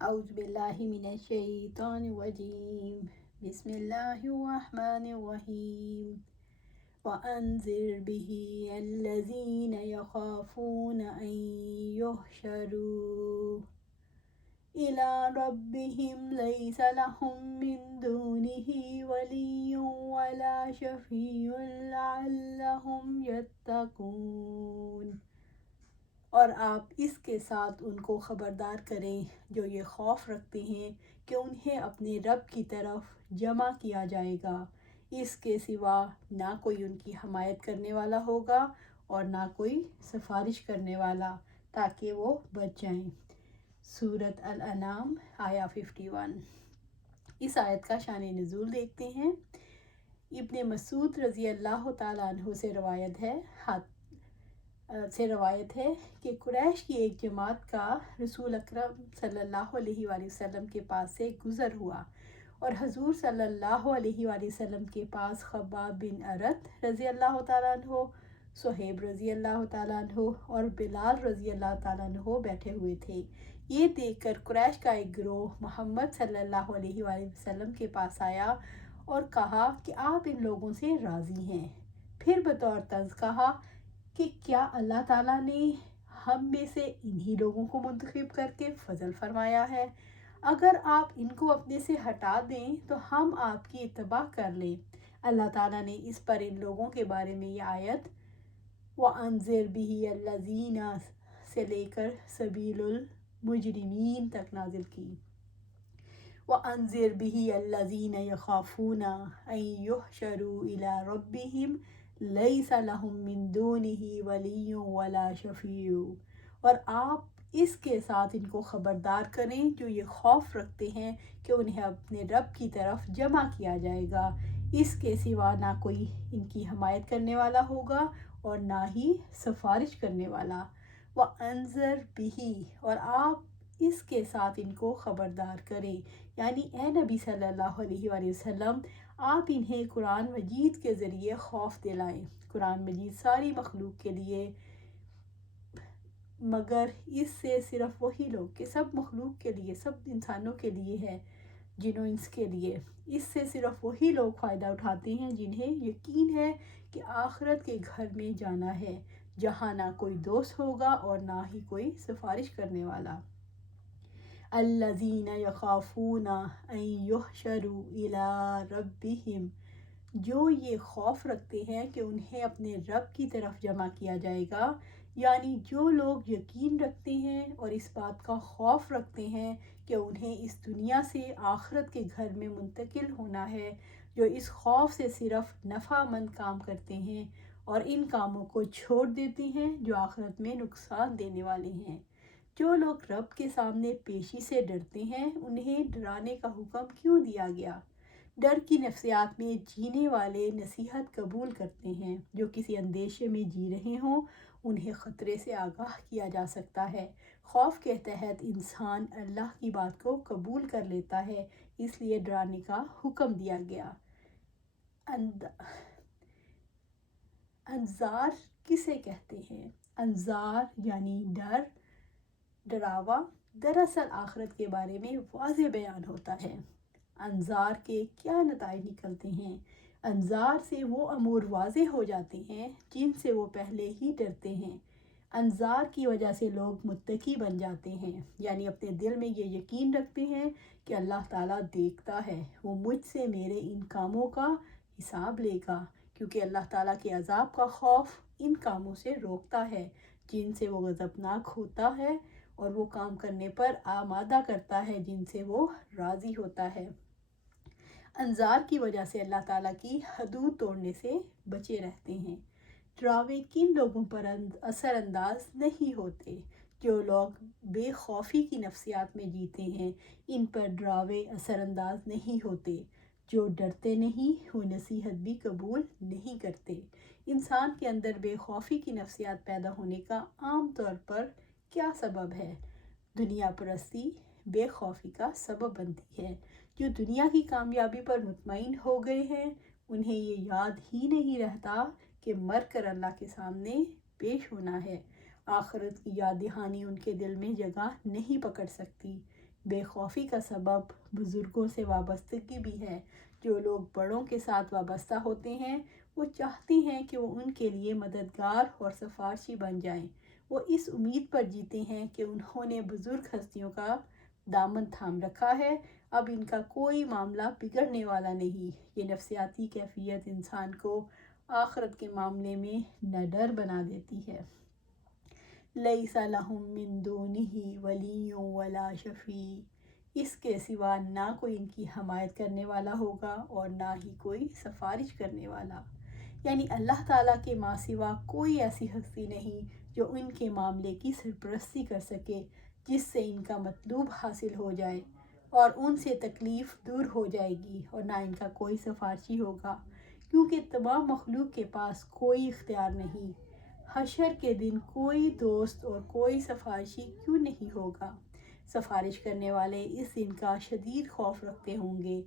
اعوذ باللہ من الشیطان الرجیم بسم اللہ الرحمن الرحیم وَأَنذِرْ بِهِ الَّذِينَ يَخَافُونَ أَن يُحْشَرُوا إِلَى رَبِّهِمْ لَيْسَ لَهُم مِّن دُونِهِ وَلِيٌّ وَلَا شَفِيعٌ لَعَلَّهُمْ يَتَّقُونَ۔ اور آپ اس کے ساتھ ان کو خبردار کریں جو یہ خوف رکھتے ہیں کہ انہیں اپنے رب کی طرف جمع کیا جائے گا، اس کے سوا نہ کوئی ان کی حمایت کرنے والا ہوگا اور نہ کوئی سفارش کرنے والا، تاکہ وہ بچ جائیں۔ سورۃ الانعام آیا 51۔ اس آیت کا شان نزول دیکھتے ہیں۔ ابن مسعود رضی اللہ تعالیٰ عنہ سے روایت ہے کہ قریش کی ایک جماعت کا رسول اکرم صلی اللہ علیہ وآلہ وسلم کے پاس سے گزر ہوا، اور حضور صلی اللہ علیہ وآلہ وسلم کے پاس خباب بن ارت رضی اللہ تعالیٰ عنہ، صہیب رضی اللہ تعالیٰ عنہ اور بلال رضی اللہ تعالیٰ عنہ بیٹھے ہوئے تھے۔ یہ دیکھ کر قریش کا ایک گروہ محمد صلی اللہ علیہ وآلہ وسلم کے پاس آیا اور کہا کہ آپ ان لوگوں سے راضی ہیں۔ پھر بطور طنز کہا کہ کیا اللہ تعالیٰ نے ہم میں سے انہی لوگوں کو منتخب کر کے فضل فرمایا ہے؟ اگر آپ ان کو اپنے سے ہٹا دیں تو ہم آپ کی اتباع کر لیں۔ اللہ تعالیٰ نے اس پر ان لوگوں کے بارے میں یہ آیت وَأَنذِرْ بِهِ الَّذِينَ سے لے کر سبیل المجرمین تک نازل کی۔ وَأَنذِرْ بِهِ الَّذِينَ يَخَافُونَ أَن يُحْشَرُوا إِلَى رَبِّهِمْ لَيْسَ لَهُم مِّن دُونِهِ وَلِيٌّ وَلَا شَفِيعٌ۔ اور آپ اس کے ساتھ ان کو خبردار کریں جو یہ خوف رکھتے ہیں کہ انہیں اپنے رب کی طرف جمع کیا جائے گا، اس کے سوا نہ کوئی ان کی حمایت کرنے والا ہوگا اور نہ ہی سفارش کرنے والا۔ وَأَنذِرْ بِهِ، اور آپ اس کے ساتھ ان کو خبردار کریں، یعنی اے نبی صلی اللہ علیہ وآلہ وسلم، آپ انہیں قرآن مجید کے ذریعے خوف دلائیں۔ قرآن مجید ساری مخلوق کے لیے، مگر اس سے صرف وہی لوگ کہ سب مخلوق کے لیے، سب انسانوں کے لیے ہے، جن و انس کے لیے، اس سے صرف وہی لوگ فائدہ اٹھاتے ہیں جنہیں یقین ہے کہ آخرت کے گھر میں جانا ہے، جہاں نہ کوئی دوست ہوگا اور نہ ہی کوئی سفارش کرنے والا۔ الذین یخافون ان یحشروا الی ربہم، جو یہ خوف رکھتے ہیں کہ انہیں اپنے رب کی طرف جمع کیا جائے گا، یعنی جو لوگ یقین رکھتے ہیں اور اس بات کا خوف رکھتے ہیں کہ انہیں اس دنیا سے آخرت کے گھر میں منتقل ہونا ہے، جو اس خوف سے صرف نفع مند کام کرتے ہیں اور ان کاموں کو چھوڑ دیتے ہیں جو آخرت میں نقصان دینے والے ہیں۔ جو لوگ رب کے سامنے پیشی سے ڈرتے ہیں، انہیں ڈرانے کا حکم کیوں دیا گیا؟ ڈر کی نفسیات میں جینے والے نصیحت قبول کرتے ہیں۔ جو کسی اندیشے میں جی رہے ہوں انہیں خطرے سے آگاہ کیا جا سکتا ہے۔ خوف کے تحت انسان اللہ کی بات کو قبول کر لیتا ہے، اس لیے ڈرانے کا حکم دیا گیا۔ انذار کسے کہتے ہیں؟ انذار یعنی ڈر، ڈراوا، دراصل آخرت کے بارے میں واضح بیان ہوتا ہے۔ انذار کے کیا نتائج نکلتے ہیں؟ انذار سے وہ امور واضح ہو جاتے ہیں جن سے وہ پہلے ہی ڈرتے ہیں۔ انذار کی وجہ سے لوگ متقی بن جاتے ہیں، یعنی اپنے دل میں یہ یقین رکھتے ہیں کہ اللہ تعالیٰ دیکھتا ہے، وہ مجھ سے میرے ان کاموں کا حساب لے گا، کیونکہ اللہ تعالیٰ کے عذاب کا خوف ان کاموں سے روکتا ہے جن سے وہ غضبناک ہوتا ہے، اور وہ کام کرنے پر آمادہ کرتا ہے جن سے وہ راضی ہوتا ہے۔ انذار کی وجہ سے اللہ تعالیٰ کی حدود توڑنے سے بچے رہتے ہیں۔ ڈراوے کن لوگوں پر اثر انداز نہیں ہوتے؟ جو لوگ بے خوفی کی نفسیات میں جیتے ہیں، ان پر ڈراوے اثر انداز نہیں ہوتے۔ جو ڈرتے نہیں وہ نصیحت بھی قبول نہیں کرتے۔ انسان کے اندر بے خوفی کی نفسیات پیدا ہونے کا عام طور پر کیا سبب ہے؟ دنیا پرستی بے خوفی کا سبب بنتی ہے۔ جو دنیا کی کامیابی پر مطمئن ہو گئے ہیں، انہیں یہ یاد ہی نہیں رہتا کہ مر کر اللہ کے سامنے پیش ہونا ہے۔ آخرت کی یاد دہانی ان کے دل میں جگہ نہیں پکڑ سکتی۔ بے خوفی کا سبب بزرگوں سے وابستگی بھی ہے۔ جو لوگ بڑوں کے ساتھ وابستہ ہوتے ہیں وہ چاہتے ہیں کہ وہ ان کے لیے مددگار اور سفارشی بن جائیں۔ وہ اس امید پر جیتے ہیں کہ انہوں نے بزرگ ہستیوں کا دامن تھام رکھا ہے، اب ان کا کوئی معاملہ بگڑنے والا نہیں۔ یہ نفسیاتی کیفیت انسان کو آخرت کے معاملے میں نڈر بنا دیتی ہے۔ لیس لہم من دونہ ولی ولا شفیع، اس کے سوا نہ کوئی ان کی حمایت کرنے والا ہوگا اور نہ ہی کوئی سفارش کرنے والا، یعنی اللہ تعالیٰ کے ماں سوا کوئی ایسی ہستی نہیں جو ان کے معاملے کی سرپرستی کر سکے جس سے ان کا مطلوب حاصل ہو جائے اور ان سے تکلیف دور ہو جائے گی، اور نہ ان کا کوئی سفارشی ہوگا، کیونکہ تمام مخلوق کے پاس کوئی اختیار نہیں۔ حشر کے دن کوئی دوست اور کوئی سفارشی کیوں نہیں ہوگا؟ سفارش کرنے والے اس دن کا شدید خوف رکھتے ہوں گے۔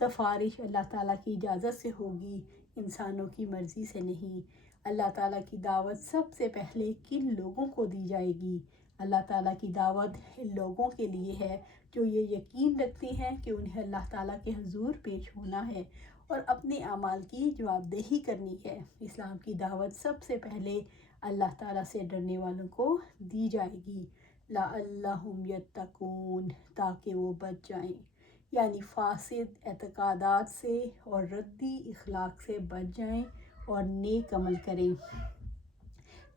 سفارش اللہ تعالیٰ کی اجازت سے ہوگی، انسانوں کی مرضی سے نہیں۔ اللہ تعالیٰ کی دعوت سب سے پہلے کن لوگوں کو دی جائے گی؟ اللہ تعالیٰ کی دعوت ان لوگوں کے لیے ہے جو یہ یقین رکھتے ہیں کہ انہیں اللہ تعالیٰ کے حضور پیش ہونا ہے اور اپنے اعمال کی جواب دہی کرنی ہے۔ اسلام کی دعوت سب سے پہلے اللہ تعالیٰ سے ڈرنے والوں کو دی جائے گی، لعلہم یتقون، تاکہ وہ بچ جائیں، یعنی فاسد اعتقادات سے اور ردی اخلاق سے بچ جائیں اور نیک عمل کریں،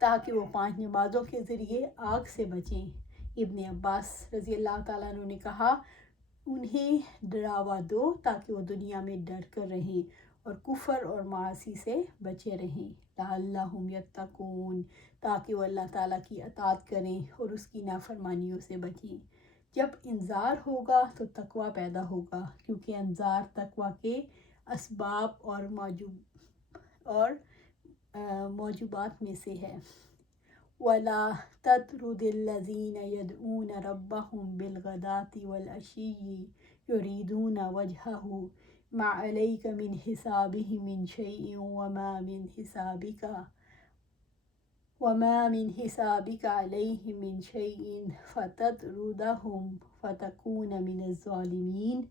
تاکہ وہ 5 نمازوں کے ذریعے آگ سے بچیں۔ ابن عباس رضی اللہ تعالیٰ عنہ نے کہا، انہیں ڈراوا دو تاکہ وہ دنیا میں ڈر کر رہیں اور کفر اور معاصی سے بچے رہیں، لعلہم یتقون، تاکہ وہ اللہ تعالیٰ کی اطاعت کریں اور اس کی نافرمانیوں سے بچیں۔ جب انذار ہوگا تو تقوی پیدا ہوگا، کیونکہ انذار تقوی کے اسباب اور موجبات میں سے ہے۔ وَلَا تَطْرُدِ الَّذِينَ يَدْعُونَ رَبَّهُمْ بِالْغَدَاةِ وَالْعَشِيِّ يُرِيدُونَ وَجْهَهُ مَا عَلَيْكَ مِنْ حِسَابِهِمْ مِنْ شَيْءٍ وَمَا مِنْ حِسَابِكَ عَلَيْهِمْ مِنْ شَيْءٍ فَتَطْرُدَهُمْ فَتَكُونَ مِنَ الظَّالِمِينَ،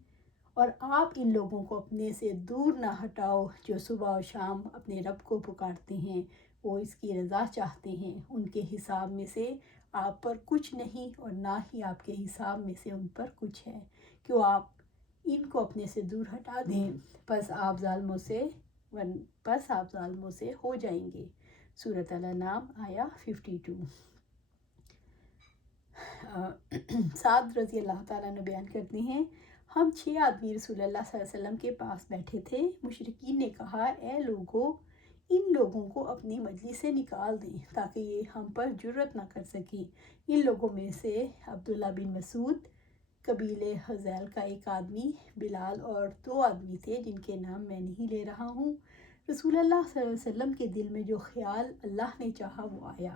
اور آپ ان لوگوں کو اپنے سے دور نہ ہٹاؤ جو صبح و شام اپنے رب کو پکارتے ہیں، وہ اس کی رضا چاہتے ہیں، ان کے حساب میں سے آپ پر کچھ نہیں اور نہ ہی آپ کے حساب میں سے ان پر کچھ ہے، کہ آپ ان کو اپنے سے دور ہٹا دیں، پس آپ ظالموں سے ہو جائیں گے۔ سورۃ الانعام آیا 52۔ سعد رضی اللہ تعالیٰ عنہ بیان کرتے ہیں، ہم 6 آدمی رسول اللہ صلی اللہ علیہ وسلم کے پاس بیٹھے تھے۔ مشرکین نے کہا، اے لوگو، ان لوگوں کو اپنی مجلس سے نکال دیں تاکہ یہ ہم پر جرأت نہ کر سکیں۔ ان لوگوں میں سے عبداللہ بن مسعود، قبیلہ حذیل کا ایک آدمی، بلال اور 2 آدمی تھے جن کے نام میں نہیں لے رہا ہوں۔ رسول اللہ صلی اللہ علیہ وسلم کے دل میں جو خیال اللہ نے چاہا وہ آیا۔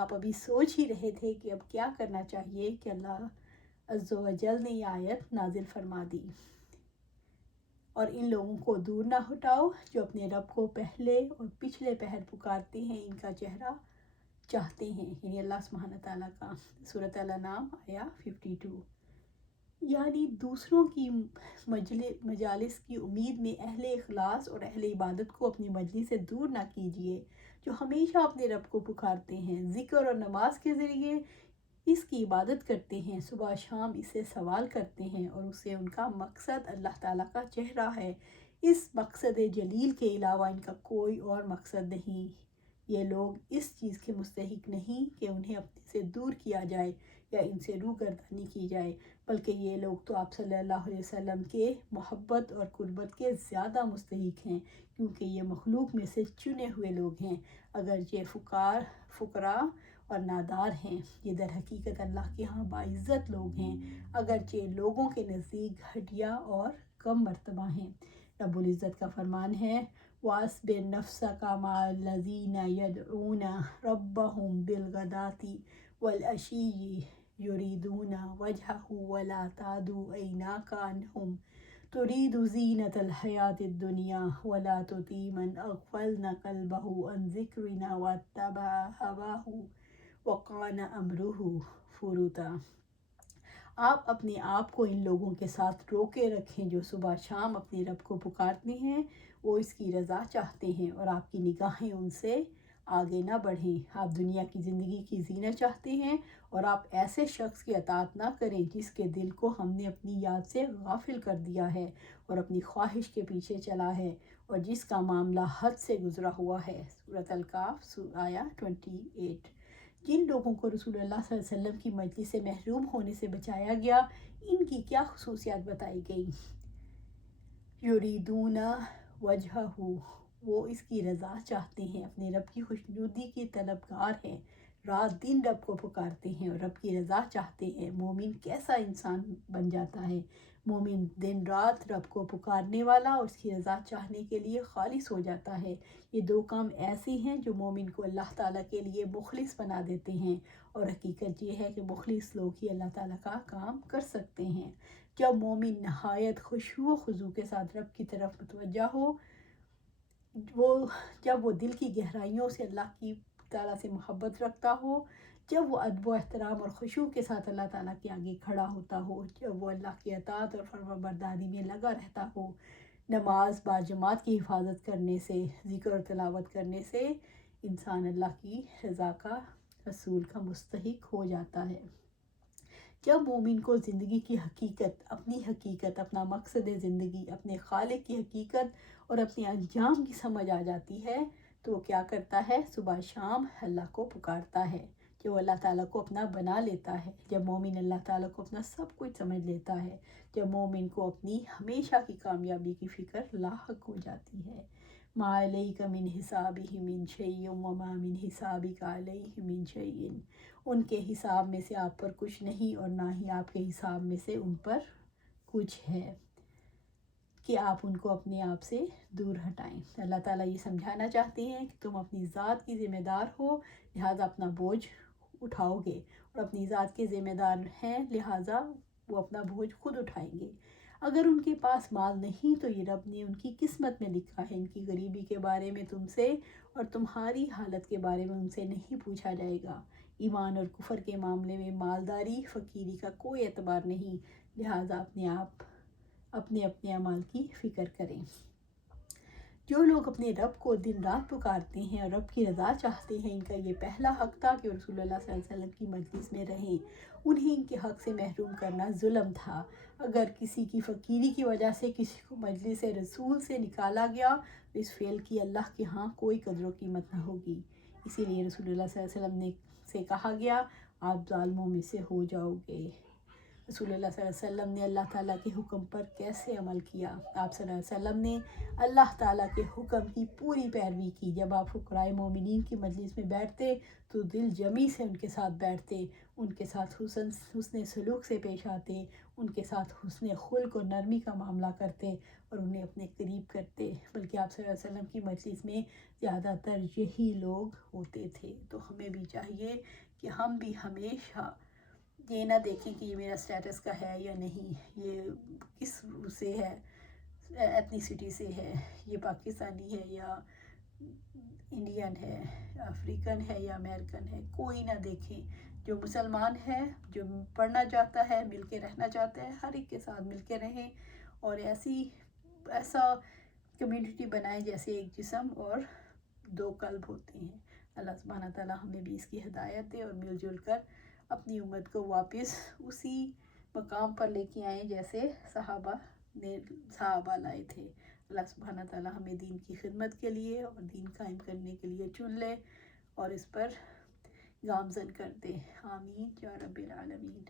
آپ ابھی سوچ ہی رہے تھے کہ اب کیا کرنا چاہیے کہ اللہ عز و جل نے یہ آیت نازل فرما دی، اور ان لوگوں کو دور نہ ہٹاؤ جو اپنے رب کو پہلے اور پچھلے پہر پکارتے ہیں، ان کا چہرہ چاہتے ہیں، یعنی اللہ سبحانہ تعالیٰ کا۔ سورۃ الانعام آیا 52۔ یعنی دوسروں کی مجالس کی امید میں اہل اخلاص اور اہل عبادت کو اپنی مجلس سے دور نہ کیجیے، جو ہمیشہ اپنے رب کو پکارتے ہیں، ذکر اور نماز کے ذریعے اس کی عبادت کرتے ہیں، صبح شام اس سے سوال کرتے ہیں، اور اسے ان کا مقصد اللہ تعالیٰ کا چہرہ ہے۔ اس مقصد جلیل کے علاوہ ان کا کوئی اور مقصد نہیں۔ یہ لوگ اس چیز کے مستحق نہیں کہ انہیں اپنے سے دور کیا جائے یا ان سے روگردانی کی جائے، بلکہ یہ لوگ تو آپ صلی اللہ علیہ وسلم کے محبت اور قربت کے زیادہ مستحق ہیں، کیونکہ یہ مخلوق میں سے چنے ہوئے لوگ ہیں، اگرچہ فقراء اور نادار ہیں۔ یہ در حقیقت اللہ کے ہاں باعزت لوگ ہیں، اگرچہ لوگوں کے نزدیک گھٹیا اور کم مرتبہ ہیں۔ رب العزت کا فرمان ہے، وَأَصْبِرْ نَفْسَكَ مَعَ الَّذِينَ يَدْعُونَ رَبَّهُمْ بِالْغَدَاةِ وَالْعَشِيِّ يُرِيدُونَ وَجْهَهُ وَلَا تَعْدُ عَيْنَاكَ عَنْهُمْ تُرِيدُ زِينَةَ الْحَيَاةِ الدُّنْيَا وَلَا تُطِعْ مَنْ أَغْفَلْنَا قَلْبَهُ عَنْ ذِكْرِنَا وَاتَّبَعَ هَوَاهُ وَكَانَ أَمْرُهُ فُرُطًا۔ آپ اپنے آپ کو ان لوگوں کے ساتھ روکے رکھیں جو صبح شام اپنے رب کو پکارتے ہیں، وہ اس کی رضا چاہتے ہیں، اور آپ کی نگاہیں ان سے آگے نہ بڑھیں۔ آپ دنیا کی زندگی کی زینت چاہتے ہیں، اور آپ ایسے شخص کی اطاعت نہ کریں جس کے دل کو ہم نے اپنی یاد سے غافل کر دیا ہے اور اپنی خواہش کے پیچھے چلا ہے، اور جس کا معاملہ حد سے گزرا ہوا ہے۔ سورۃ الکاف آیا 28۔ جن لوگوں کو رسول اللہ صلی اللہ علیہ وسلم کی مجلس سے محروم ہونے سے بچایا گیا، ان کی کیا خصوصیات بتائی گئی؟ یریدون وجہہ، وہ اس کی رضا چاہتے ہیں، اپنے رب کی خوشنودی کی طلبگار ہیں، رات دن رب کو پکارتے ہیں اور رب کی رضا چاہتے ہیں۔ مومن کیسا انسان بن جاتا ہے؟ مومن دن رات رب کو پکارنے والا اور اس کی رضا چاہنے کے لیے خالص ہو جاتا ہے۔ یہ دو کام ایسے ہیں جو مومن کو اللہ تعالیٰ کے لیے مخلص بنا دیتے ہیں، اور حقیقت یہ ہے کہ مخلص لوگ ہی اللہ تعالیٰ کا کام کر سکتے ہیں۔ جب مومن نہایت خشوع و خضوع کے ساتھ رب کی طرف متوجہ ہو، جب وہ دل کی گہرائیوں سے اللہ کی تعالیٰ سے محبت رکھتا ہو، جب وہ ادب و احترام اور خشوع کے ساتھ اللہ تعالیٰ کے آگے کھڑا ہوتا ہو، جب وہ اللہ کی اطاعت اور فرمانبرداری میں لگا رہتا ہو، نماز باجماعت کی حفاظت کرنے سے، ذکر اور تلاوت کرنے سے انسان اللہ کی رضا کا، رسول کا مستحق ہو جاتا ہے۔ جب مومن کو زندگی کی حقیقت، اپنی حقیقت، اپنا مقصد زندگی، اپنے خالق کی حقیقت اور اپنے انجام کی سمجھ آ جاتی ہے، تو وہ کیا کرتا ہے؟ صبح شام اللہ کو پکارتا ہے، جو اللہ تعالیٰ کو اپنا بنا لیتا ہے۔ جب مومن اللہ تعالیٰ کو اپنا سب کچھ سمجھ لیتا ہے، جب مومن کو اپنی ہمیشہ کی کامیابی کی فکر لاحق ہو جاتی ہے۔ ما علیک من حسابہ من شیء وما من حسابک علیہ من شیء، ان کے حساب میں سے آپ پر کچھ نہیں، اور نہ ہی آپ کے حساب میں سے ان پر کچھ ہے کہ آپ ان کو اپنے آپ سے دور ہٹائیں۔ اللہ تعالیٰ یہ سمجھانا چاہتے ہیں کہ تم اپنی ذات کی ذمہ دار ہو، لہٰذا اپنا بوجھ اٹھاؤ گے، اور اپنی ذات کے ذمہ دار ہیں، لہٰذا وہ اپنا بوجھ خود اٹھائیں گے۔ اگر ان کے پاس مال نہیں تو یہ رب نے ان کی قسمت میں لکھا ہے، ان کی غریبی کے بارے میں تم سے اور تمہاری حالت کے بارے میں ان سے نہیں پوچھا جائے گا۔ ایمان اور کفر کے معاملے میں مالداری فقیری کا کوئی اعتبار نہیں، لہٰذا اپنے اعمال کی فکر کریں۔ جو لوگ اپنے رب کو دن رات پکارتے ہیں اور رب کی رضا چاہتے ہیں، ان کا یہ پہلا حق تھا کہ رسول اللہ صلی اللہ علیہ وسلم کی مجلس میں رہیں۔ انہیں ان کے حق سے محروم کرنا ظلم تھا۔ اگر کسی کی فقیری کی وجہ سے کسی کو مجلس رسول سے نکالا گیا تو اس فعل کی اللہ کے ہاں کوئی قدر و قیمت نہ ہوگی۔ اسی لیے رسول اللہ صلی اللہ علیہ وسلم سے کہا گیا، آپ ظالموں میں سے ہو جاؤ گے۔ رسول اللہ صلی اللہ علیہ وسلم نے اللہ تعالیٰ کے حکم پر کیسے عمل کیا؟ آپ صلی اللہ علیہ وسلم نے اللہ تعالیٰ کے حکم کی پوری پیروی کی۔ جب آپ فقراء مومنین کی مجلس میں بیٹھتے تو دل جمی سے ان کے ساتھ بیٹھتے، ان کے ساتھ حسن سلوک سے پیش آتے، ان کے ساتھ حسن خلق اور نرمی کا معاملہ کرتے اور انہیں اپنے قریب کرتے، بلکہ آپ صلی اللہ علیہ وسلم کی مجلس میں زیادہ تر یہی لوگ ہوتے تھے۔ تو ہمیں بھی چاہیے کہ ہم بھی ہمیشہ یہ نہ دیکھیں کہ یہ میرا اسٹیٹس کا ہے یا نہیں، یہ کس سے ہے، ایتھنیسٹی سے ہے، یہ پاکستانی ہے یا انڈین ہے، افریقن ہے یا امریکن ہے، کوئی نہ دیکھیں۔ جو مسلمان ہے، جو پڑھنا چاہتا ہے، مل کے رہنا چاہتا ہے، ہر ایک کے ساتھ مل کے رہیں، اور ایسا کمیونٹی بنائیں جیسے ایک جسم اور دو قلب ہوتے ہیں۔ اللہ سبحانہ تعالیٰ ہمیں بھی اس کی ہدایت دے اور مل جل کر اپنی امت کو واپس اسی مقام پر لے کے آئیں جیسے صحابہ لائے تھے۔ اللہ سبحانہ تعالیٰ ہمیں دین کی خدمت کے لیے اور دین قائم کرنے کے لیے چن لے اور اس پر گامزن کر دے۔ آمین یا رب العالمین۔